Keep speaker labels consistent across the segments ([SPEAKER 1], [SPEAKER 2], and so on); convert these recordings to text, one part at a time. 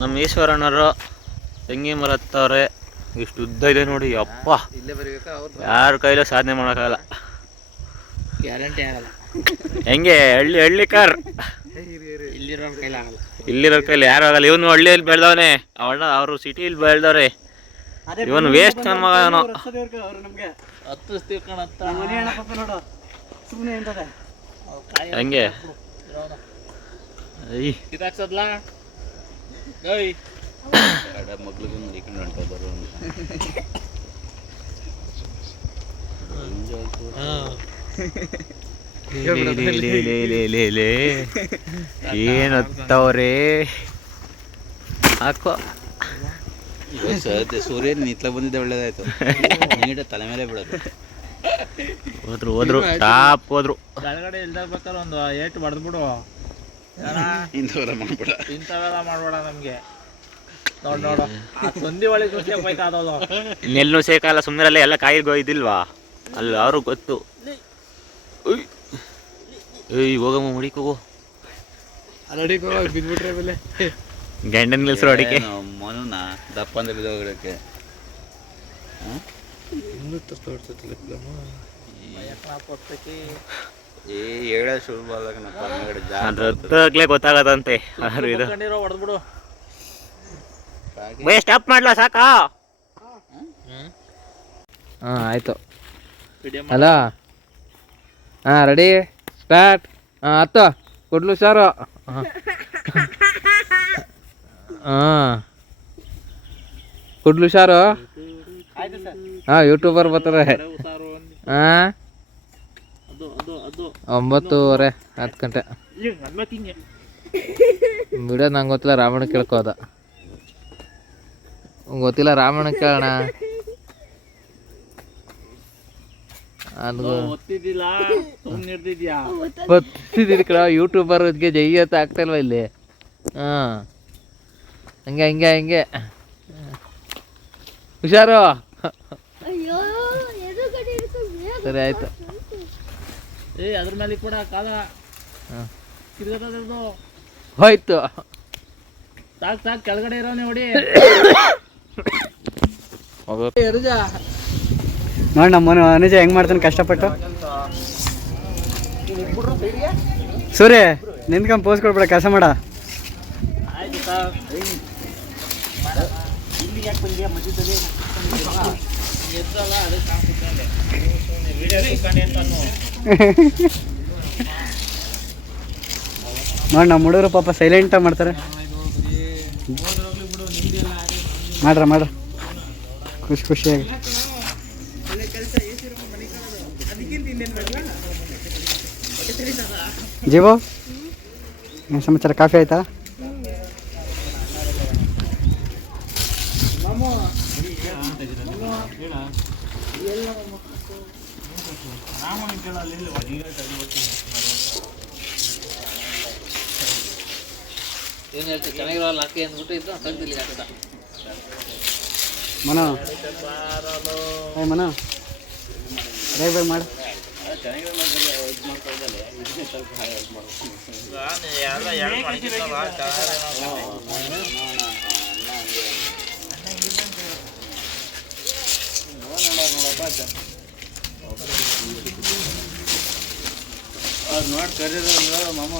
[SPEAKER 1] ನಮ್ಮ ಈಶ್ವರಣ್ಣರು ತೆಂಗಿ ಮರ ಹತ್ತವ್ರೆ ಇಷ್ಟು ಉದ್ದ ಇದೆ ನೋಡಿ ಅಪ್ಪ
[SPEAKER 2] ಇಲ್ಲೇ ಬರೀಬೇಕಾ ಅವ್ರು
[SPEAKER 1] ಯಾರ ಕೈಲೂ ಸಾಧನೆ ಮಾಡೋಕ್ಕಾಗಲ್ಲ.
[SPEAKER 2] ಗ್ಯಾರಂಟಿ ಆಗಲ್ಲ.
[SPEAKER 1] ಹೆಂಗೆ ಹಳ್ಳಿ ಹಳ್ಳಿ ಕಾರ್. ಇಲ್ಲಿರೋ ಕೈಲಿ ಯಾರು ಆಗಲ್ಲ. ಇವನು ಹಳ್ಳಿಯಲ್ಲಿ ಬೆಳೆದವನೆ. ಅವಣ್ಣ ಅವರು ಸಿಟಿಲಿ ಬೆಳೆದವ್ರೆ. ಇವನು ವೇಸ್ಟ್ ನನ್ನ ಮಗ ಅವನು. ಹಂಗೆ?
[SPEAKER 3] ಮಗ್ಳಿಗೂ ನಡಿಕೊಂಡು ಹೊಂಟೋದರು
[SPEAKER 1] ಏನು ಹತ್ತವ್ರೆ? ಹಾಕೋ.
[SPEAKER 3] ಸದ್ಯ ಸೂರ್ಯ ನಿತ್ಲ ಬಂದಿದ್ದೆ ಒಳ್ಳೇದಾಯ್ತು. ನೀಡ ತಲೆ ಮೇಲೆ ಬಿಡೋದು
[SPEAKER 1] ಹೋದ್ರು ಹೋದ್ರು ಟಾಪ್ ಹೋದ್ರು.
[SPEAKER 2] ಕೆಳಗಡೆ ಇಲ್ದಾಗ ಬೇಕಾದ್ರೆ ಒಂದು ಏಟ್ ಹೊಡೆದ್ಬಿಡು.
[SPEAKER 3] ಇಂಥವೆಲ್ಲ ಮಾಡ್ಬೇಡ.
[SPEAKER 2] ಇಂಥವೆಲ್ಲ ಮಾಡ್ಬೇಡ ನಮ್ಗೆ. ನೋಡ್ ನೋಡು. ಆ ಸಂಧಿ ಒಳಗೆ ದೃಷ್ಟಿ ಹೋಯ್ತಾ ಅದದು
[SPEAKER 1] ನೆಲ್ಲು ಸೇಕಲ್ಲ ಸುಮ್ಮನೆ ಎಲ್ಲ ಕಾಯಿ ಇದಿಲ್ವಾ ಅಲ್ಲಿ ಅವ್ರಿಗೆ ಗೊತ್ತು. ಏಯ್ ಹೋಗಮ್ಮ ಮುಡಿಕೋಗು
[SPEAKER 2] ಅಲ್ಲಡಿ ಬಿದ್ಬಿಟ್ರೆ ಬೆಲೆ
[SPEAKER 1] ಗಂಡನ ನಿಲ್ಸ್ರ ಅಡಿಕೆ
[SPEAKER 3] ಮನುನ ದಪ್ಪ ಅಂದ್ರೆ ಬಿದ್ದೋಗಿಡಕ್ಕೆ ಏ ಹೇಳ ಸುಲಭ ಅಲ್ಲ ಕಣಪ್ಪ
[SPEAKER 1] ಹೇಳ
[SPEAKER 3] ಜಾಗ
[SPEAKER 1] ಹತ್ತಾಗ್ಲೇ ಗೊತ್ತಾಗದಂತೆ. ಆದ್ರೂ ಇದು.
[SPEAKER 2] ಹೊಡೆದ್ಬಿಡು
[SPEAKER 1] ಬೇ ಸ್ಟಾಪ್ ಮಾಡ್ಲಾ ಸಾಕಾ?
[SPEAKER 4] ಹಾಂ ಆಯಿತು. ಹಲೋ ಹಾಂ ರೆಡಿ ಸ್ಟಾರ್ಟ್ ಹಾಂ ಹತ್ತು ಕೊಡ್ಲು ಸಾರು. ಹಾಂ. ಕೊಡ್ಲು ಸಾರು. ಹಾಂ ಯೂಟ್ಯೂಬರ್ ಬರ್ತಾರೆ. ಹಾಂ?
[SPEAKER 2] ಅದು
[SPEAKER 4] ಒಂಬತ್ತುವರೆ ಹತ್ತು ಗಂಟೆ. ಬಿಡ ನಂಗೆ ಗೊತ್ತಿಲ್ಲ ರಾಮಣ್ಣ ಕೇಳ್ಕೋದ ಗೊತ್ತಿಲ್ಲ ರಾಮಣ್ಣ ಕೇಳೋಣ. ಯೂಟ್ಯೂಬರ್ ಕಣ ಯೂಟ್ಯೂಬರ್ಗೆ ಜೈ ಅಂತ ಆಗ್ತಾ ಇಲ್ವಾ ಇಲ್ಲಿ? ಹಾಂ. ಹಂಗೆ ಹಂಗೆ ಹಂಗೆ. ಹುಷಾರು? ಸರಿ ಆಯ್ತು.
[SPEAKER 2] ಏ ಅದ್ರ ಮೇಲೆ ಕೂಡ ಕಾಲ. ತಿರ್ಗದು
[SPEAKER 4] ಹೋಯ್ತು.
[SPEAKER 2] ಸಾಕ್ ಸಾಕ್ ಕೆಳಗಡೆ ಇರೋ ನೋಡಿ
[SPEAKER 5] ನೋಡಿ ನಮ್ಮ ಅನುಜ ಹೆಂಗ್ ಮಾಡ್ತಾನೆ ಕಷ್ಟಪಟ್ಟು? ಸೂರ್ಯ ನಿಂತ್ಕೊಂಡ್ ಪೋಸ್ ಕೊಡ್ಬೇಡ ಕೆಲಸ ಮಾಡ.
[SPEAKER 2] ಎತ್ತಲ್ಲ ಅದಕ್ಕೆ
[SPEAKER 5] ನೋಡಿ, ನಮ್ಮ ಹುಡುಗರು ಪಾಪ ಸೈಲೆಂಟ್ ಮಾಡ್ತಾರೆ. ಮಾಡ್ರ ಮಾಡ್ರ. ಖುಷಿ, ಖುಷಿಯಾಗಿ. ಜೀವೋ, ಏನು ಸಮಾಚಾರ? ಕಾಫಿ ಆಯ್ತಾ?
[SPEAKER 2] ಏನು ಹೇಳ್ತೀವಿ ಚೆನ್ನಾಗಿರೋಲ್ಲ ಹಾಕಿ ಅಂದ್ಬಿಟ್ಟು ಇದ್ದು ತೆಗ್ದಿಲ್ಲಿ ಹಾಕಿದ
[SPEAKER 5] ಮನ. ಏ ಮನ. ಬೇಗ ಬೇಗ ಮಾಡು.
[SPEAKER 3] ನೋಡಿ ಕರೀರೋ ಮಾಮ.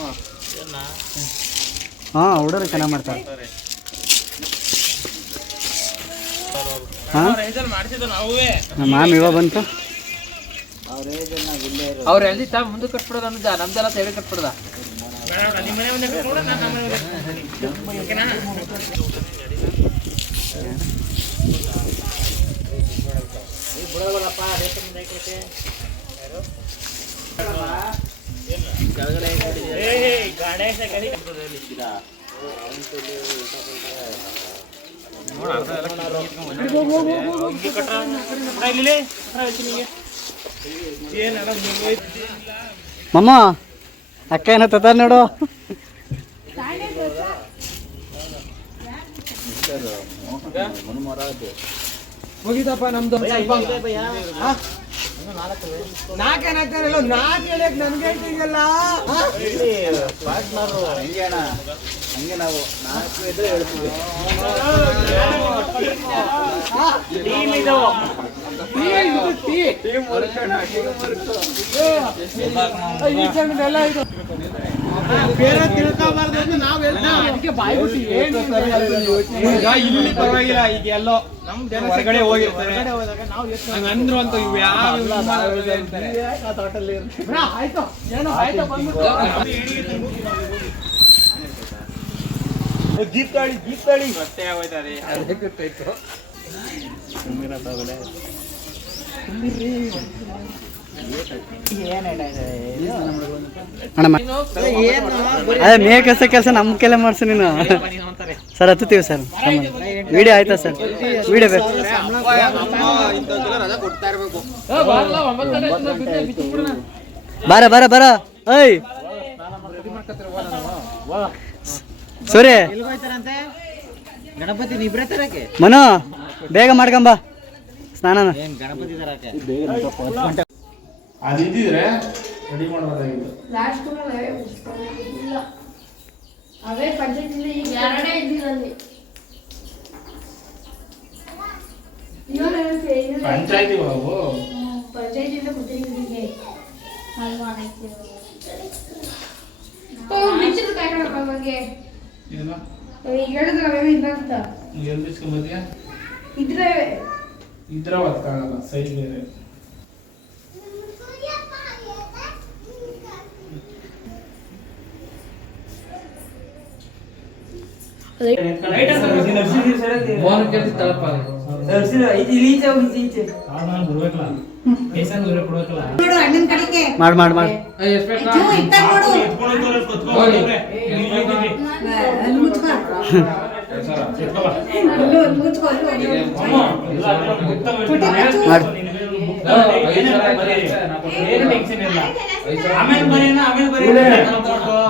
[SPEAKER 5] ಹಾಂ ಹುಡುಗರು ಚೆನ್ನಾಗಿ ಮಾಡ್ತಾರೆ. ಹಾಂ?
[SPEAKER 2] ಮಾಡಿಸಿದ್ದು ನಾವೇ
[SPEAKER 5] ನಮ್ಮ ಮಾಮ್ ಇವಾಗ ಬಂತು.
[SPEAKER 4] ಅವ್ರು ಎಲ್ಲಿ ತಾ ಮುಂದೆ ಕಟ್ಬಿಡೋದ ಅನ್ನೋದ ನಮ್ದೆಲ್ಲ ಸೈಡ್ ಕಟ್ಬಿಡದ.
[SPEAKER 2] ನಿಮ್ಮ
[SPEAKER 5] ಮಮ್ಮ ಅಕ್ಕ ಏನ ತತ್ತ ನೋಡು.
[SPEAKER 4] ಮುಗಿದಪ್ಪ ನಮ್ದು. ನಾಲ್ಕೇನಾಗ್ತಾರಲ್ಲ ನಾಲ್ಕು ಹೇಳಕ್ ನನ್ಗೆ ಹೇಳ್ತೀಗಲ್ಲ
[SPEAKER 3] ಹಂಗೆ ಅಣ್ಣ. ಹಂಗೆ ನಾವು ನಾಲ್ಕು ಇದ್ರೆ ಹೇಳ್ತೀವಿ.
[SPEAKER 2] ಬೇರೆ ತಿಳ್ಕೊಬಾರ್ದು ಅಂತ ನಾವ್ ಇಲ್ಲಿ ಪರವಾಗಿಲ್ಲ ಈಗ ಎಲ್ಲೋ ನಮ್ ಜನ ಹೊರಗಡೆ ಹೋಗಿರ್ತಾರೆ ಹಂಗ ಅಂದ್ರು ಅಂತ ಇವ್ ಯಾವ ಜೀಪ್ ತಾಳಿ ಜೀಪ್ ತಾಳಿ ಮತ್ತೆ ಹೋಯ್ತಾರೆ
[SPEAKER 5] ಅದೇ ಮೇಲ್ ಕೆಲಸ ಕೆಲಸ ನಮ್ಮ ಕೆಲ ಮಾಡ್ಸ ನೀನು. ಸರ್, ಹತ್ತುತ್ತೀವಿ ಸರ್. ವಿಡಿಯೋ ಆಯ್ತಾ ಸರ್? ವಿಡಿಯೋ ಬೇಕು. ಬಾರ ಬಾರ ಬಾರ. ಐ ಸೂರ್ಯ.
[SPEAKER 3] ಗಣಪತಿ
[SPEAKER 5] ಮನೋ, ಬೇಗ ಮಾಡ್ಕೊಂಬ
[SPEAKER 3] ಗಣಪತಿ ತರಕ್ಕೆ
[SPEAKER 2] ಅದಿದ್ರೆ ರೆಡಿ ಮಾಡ್ಬೋದಾಗಿತ್ತು
[SPEAKER 6] ಲಾಸ್ಟ್ ಇಲ್ಲ. ಅವೇ ಪಂಚಾಯತಿಲಿ ಈಗ ಎರಡೇ ಇದ್ದಿರಲ್ಲಿ
[SPEAKER 2] ಪಂಚಾಯತಿ ಬಾಬು
[SPEAKER 6] ಪಂಚಾಯ್ತಿಯಿಂದ ಹೇಳಿದ್ರೆ ಇದ್ರೆ
[SPEAKER 2] ಇದ್ರ ಒತ್ಕಾಗಲ್ಲ ಸೈಜ್ ಬೇರೆ
[SPEAKER 5] ಮಾಡಿ ಮಾಡಿ ಮಾಡಿ ಮಾಡಿ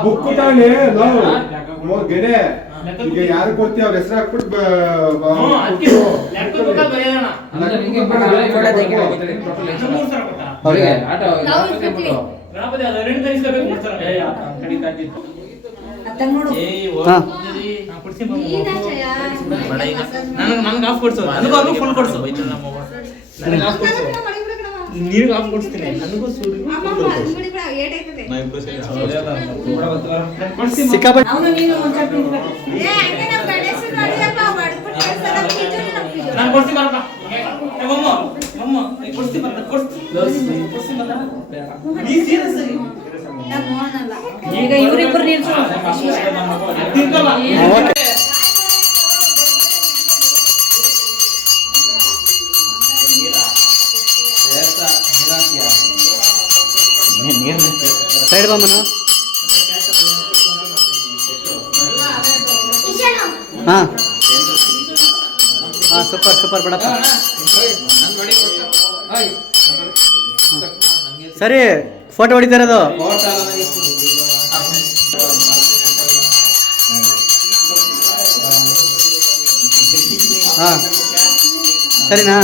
[SPEAKER 7] ಬುಕ್ ನಾವು ಗೆಡೆ ಈಗ ಯಾರು ಕೊಡ್ತೀವಿ ಅವ್ರ ಹೆಸರು ಹಾಕ್ಬಿಟ್ಟು ಬ- ಬ-
[SPEAKER 5] ಅವ್ರಿಗೆ
[SPEAKER 6] ನಾವು ಇಸ್ಕೊತೀವಿ
[SPEAKER 5] ಹಾಂ.
[SPEAKER 6] ನೀನಾಚೆಯ?
[SPEAKER 2] ನನಗೆ ಆಫ್ ಕೊಡ್ಸು. ನನಗೂ ಅವ್ರಿಗೂ ಫೋನ್ ಕೊಡ್ಸು. ನನಗೆ ಆಫ್ ಕೊಡ್ಸು. ನೀರಿಗೆ ಆಫ್ ಕೊಡ್ಸ್ತೀನಿ. ನನಗೂ ಸೂರ್ಯ ನಾನು ಕೊಡ್ತೀನಿ ಬರಪ್ಪ. ಏ, ಮಮ್ಮ ಮಮ್ಮ ನೀ ಕೊಡ್ಸಿ ಬರ ಕೊಡ್ಸಿ. ಕೊಡ್ಸಿ. ಬರ ನೀ ಸೀರಿಯಸ್
[SPEAKER 8] ಈಗ ಇವರಿಬ್ಬರು ನಿಲ್ಸು
[SPEAKER 5] ಸೈಡ್ ಬಾ ಮನು ಹಾಂ. ಹಾಂ ಸೂಪರ್ ಸೂಪರ್ ಬಿಡಪ್ಪ. ಸರಿ ಫೋಟೋ ಹೊಡಿತಾ ಇರೋದು. ಹಾಂ. ಸರಿನಾ?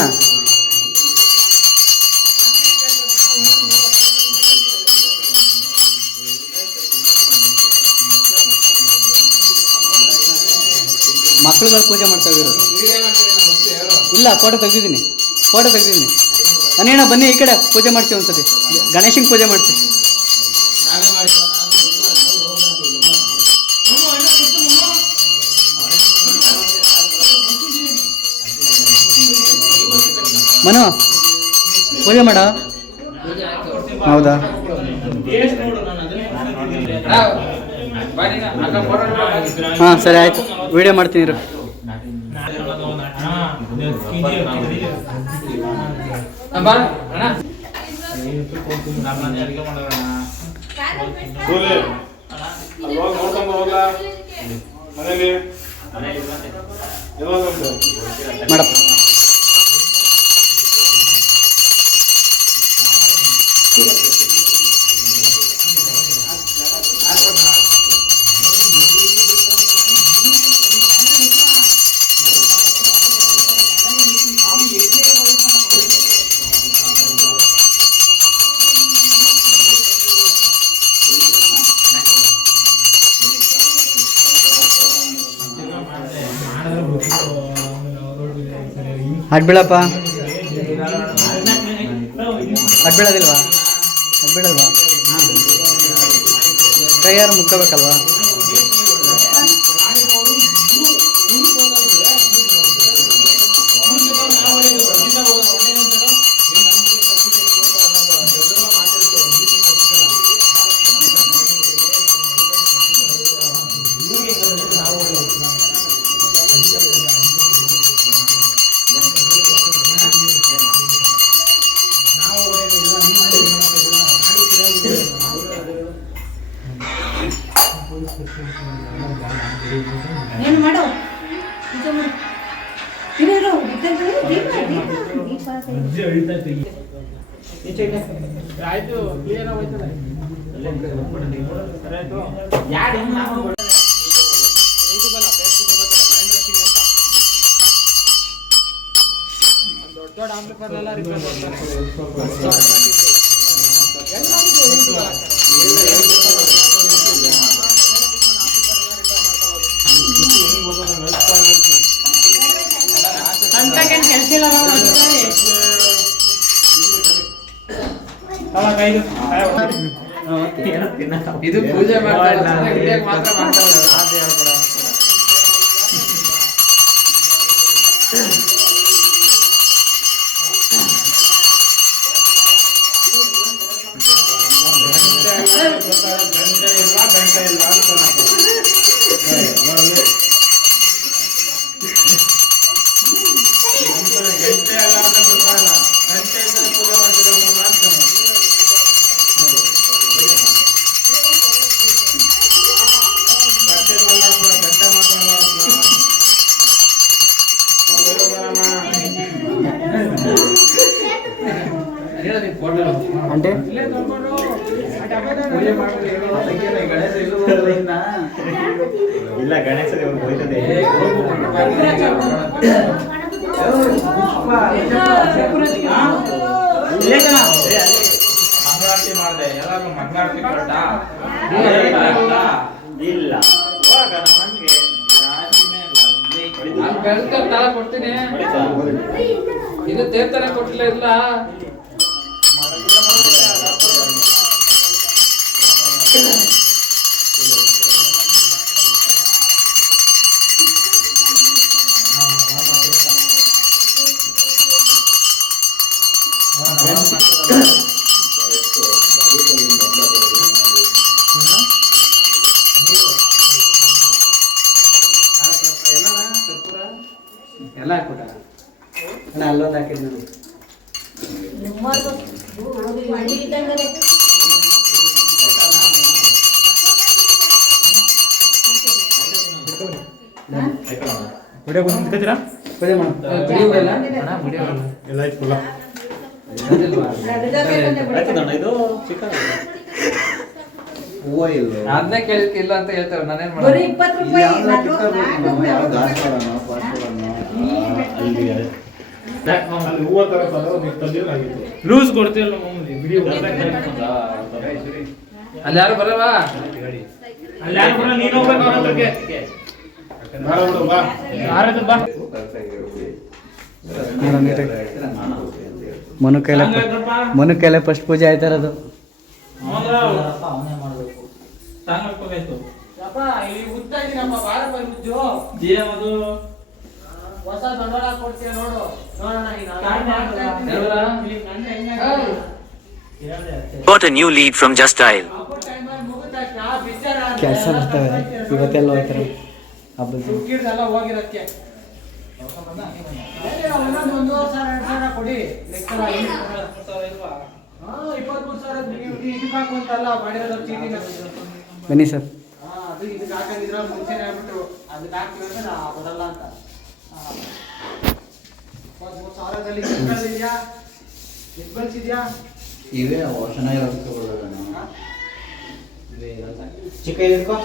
[SPEAKER 5] ಮಕ್ಕಳುಗಳು ಪೂಜೆ ಮಾಡ್ತಾವೆ ಇವರು ಇಲ್ಲ, ಫೋಟೋ ತೆಗ್ದಿದ್ದೀನಿ. ಫೋಟೋ ತೆಗ್ದಿದ್ದೀನಿ. ನಾನೇನ ಬನ್ನಿ ಈ ಕಡೆ ಪೂಜೆ ಮಾಡ್ತೀವಿ ಒಂದ್ಸತಿ. ಗಣೇಶನ ಪೂಜೆ ಮಾಡ್ತೀವಿ. ಮನು ಪೂಜೆ ಮಾಡ. ಹೌದಾ? ಹಾಂ ಸರಿ ಆಯ್ತು. ವಿಡಿಯೋ ಮಾಡ್ತೀನಿ ಇರು.
[SPEAKER 2] ಅಡುಗೆ ಅಡ್ಬೀಳಪ್ಪ ಅಡ್ಬೀಳೋದಿಲ್ವಾ ಅಡ್ಬೀಳಲ್ವಾ ಕೈಯಾರು ಮುಗ್ಕೋಬೇಕಲ್ವಾ
[SPEAKER 6] ಏನು ಮಾಡು ಪೂಜೆ ಮಾಡು ಇರು ದೀಪ ದೀಪ ದೀಪ
[SPEAKER 1] ಆಯ್ತು ಕ್ಲಿಯರ್ ಆಗೋಯ್ತಲ್ಲ ಯಾರು ಹೆಂಗ್ ದೊಡ್ಡ ಆಂಪ್ಲಿಫೈರ್ ಎಲ್ಲ ರಿಪೇರ್ ಮಾಡ್ತಾರೆ
[SPEAKER 8] ಇದು ಪೂಜೆ ಮಾಡ್ತಾರೆ ವಿಡಿಯೋಗೆ ಮಾತ್ರ ಮಾಡ್ತಾರೆ.
[SPEAKER 4] ಇಲ್ಲ ಗಣೇಶ ಹೋಯ್ತದೆ.
[SPEAKER 1] ಮಂಗಳಾರತಿ ಮಾಡಿದೆ ಎಲ್ಲರೂ ಮಂಗಳಾರತಿ ಕೊಟ್ಟ
[SPEAKER 4] ಇಲ್ಲ ಹೋಗ ನನ್ಗೆ
[SPEAKER 8] ನಾನು ಬೆಳ್ಕೊಂಡು ತಲೆ ಕೊಡ್ತೀನಿ ಇದು ತೇರ್ತಾನೆ ಕೊಟ್ಟಿಲ್ಲ ಇಲ್ಲ.
[SPEAKER 2] ಎಲ್ಲ
[SPEAKER 8] ವಿಡಿಯೋ
[SPEAKER 7] ಎಲ್ಲ ಆಯ್ತು ಫುಲ್ಲ
[SPEAKER 4] ಇದು ಚಿಕನ್
[SPEAKER 3] ಹೂವ ಇಲ್ಲ
[SPEAKER 8] ಅದನ್ನೇ ಕೇಳಿಕ್ಕೆ ಇಲ್ಲ ಅಂತ ಹೇಳ್ತಾರೆ ನಾನೇನ್
[SPEAKER 6] ಬರೀ
[SPEAKER 8] ಮಾಡೋದು
[SPEAKER 6] ಇಪ್ಪತ್ತು ರೂಪಾಯಿ ನಾನು
[SPEAKER 7] ಅಲ್ಲಿ ಹೂವ ತರ ತಂದಿರಲಾಗಿತ್ತು
[SPEAKER 1] ಲೂಸ್ ಕೊಡ್ತೀವಲ್ಲ ಮಾಮೂಲಿ ವಿಡಿಯೋ
[SPEAKER 8] ಅಲ್ಲಿ ಯಾರು ಬರವಾ
[SPEAKER 1] ಅಲ್ಲಿ ಯಾರು ಬರಲ್ಲ, ನೀನು ಹೋಗ್ಬೇಕು ಅವ್ರ ಹತ್ರಕ್ಕೆ
[SPEAKER 2] ಮನು ಕೈಲ
[SPEAKER 1] ಹಂಗಾಯ್ತಪ್ಪ.
[SPEAKER 2] ಮನು ಕೈಲ ಫಸ್ಟ್ ಪೂಜೆ ಆಯ್ತಾರದು
[SPEAKER 1] ಅದು.
[SPEAKER 8] ಹೊಸ ದೊಡ್ಡ ಕೊಡ್ತೀಯ ನೋಡು. ನೋಡೋಣ ಈಗ.
[SPEAKER 5] Got a new lead from Just Dial.
[SPEAKER 2] ಕೆಲಸ ಬರ್ತವೆ. ಇವತ್ತೆಲ್ಲ ಹೋಗ್ತಾರೆ. ಹಬ್ಬದ
[SPEAKER 8] ಎಲ್ಲ ಹೋಗಿರಕ್ಕೆ ಒಂದು ಸಾವಿರ ಎರಡು ಸಾವಿರ ಕೊಡಿ. ಇಪ್ಪತ್ಮೂರು ಸಾವಿರ ಇದಕ್ಕೆ ಹಾಕುವಂತಲ್ಲ ಚೀಟಿನ.
[SPEAKER 2] ಬನ್ನಿ ಸರ್.
[SPEAKER 8] ಹಾ, ಅದು ಇದಕ್ಕೆ ಹಾಕೊಂಡಿದ್ರ ಮುಂಚೆನೆ ಹೇಳ್ಬಿಟ್ರು ಅದಕ್ಕೆ ಹಾಕಿದ್ರೆ ನಾ ಬರಲ್ಲ ಅಂತ. ಹಾ. ಇಪ್ಪತ್ಮೂರು ಸಾವಿರದಲ್ಲಿ ಇದೆಯಾ ಎಷ್ಟು ಬಲ್ಸಿದ್ಯಾ
[SPEAKER 3] ಇವೇ ಚೆನ್ನಾಗಿರೋದು ತಗೊಳ್ಳೋಣ
[SPEAKER 2] ಚಿಕ್ಕ ಇದ್ಕೋ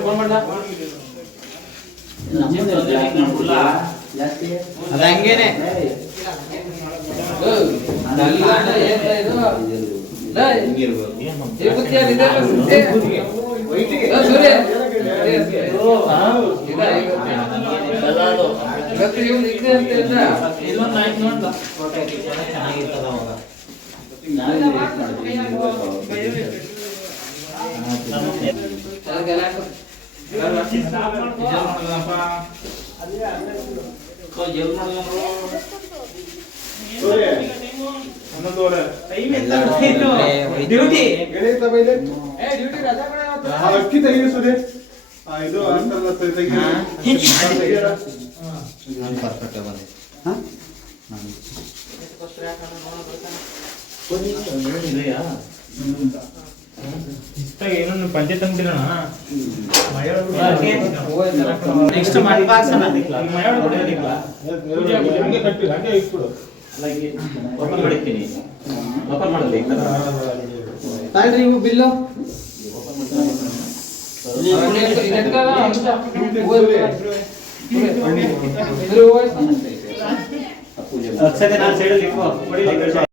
[SPEAKER 8] ಫೋನ್ ಮಾಡ್ದ
[SPEAKER 2] ಅದು ಹಂಗೇನೆ
[SPEAKER 8] ಇದು
[SPEAKER 4] ಏ ಬುದ್ಧಿಯ ಇದೆಲ್ಲ ಸುದ್ದಿ. ಓ, ಸೂರ್ಯ. ಏ, ಓ, ಇದ, ಇವತ್ತು ಇವ್ನು ಇದೆ ಅಂತ ಇಲ್ಲ.
[SPEAKER 2] ಇನ್ನೊಂದು ಆಯ್ತು ನೋಡ್ಲಾ ಫೋಟೋ ಹಾಕಿದ್ರೆ ಚೆನ್ನಾಗಿರ್ತದ ಅವಾಗ
[SPEAKER 4] ಅದಕ್ಕೆಲ್ಲ ಹಾಕು.
[SPEAKER 2] ಡ್ಯೂಟಿ
[SPEAKER 7] ಗಣೇಶ ಬೈಲೆ ಆ ಅಕ್ಕಿ ತೆಗೀರಿ ಸುರೇ ಆ, ಇದು ಅಂತಲ್ಲ ತೆ- ತೆಗೀರಿ. ಆ, ತೆಗೀರ.
[SPEAKER 3] ಪರ್ಫೆಕ್ಟ್ ಬಂದಿದೆ
[SPEAKER 5] ಹಾ?
[SPEAKER 2] ಏನೊಂದು ಪಂಚಾಯತ್ ಅಂತಿರೋಣ ನೆಕ್ಸ್ಟ್ ಮಡ್ಪಾಕ್ಸನ
[SPEAKER 7] ಹಂಗೆ ಕಟ್ಟಿ ಹಂಗೆ ಇಟ್ಬಿಡು
[SPEAKER 1] ಓಪನ್ ಮಾಡಿರ್ತೀನಿ ಓಪನ್ ಮಾಡಲಿ
[SPEAKER 5] ತಾಳ್ರಿ ಇವು ಬಿಲ್ಲು
[SPEAKER 4] ಇದಕ್ಕೆ- ಇದಕ್ಕೆಲ್ಲ ಅಂಶ. ಹೋಯ್ತು. ಸೂರ್ಯ. ಸೂರ್ಯ ಹೋಯ್ತು.
[SPEAKER 2] ಅಕ್ಷತೆ ನಾನು ಸೈಡಲ್ಲಿ ಇಟ್ಕೋ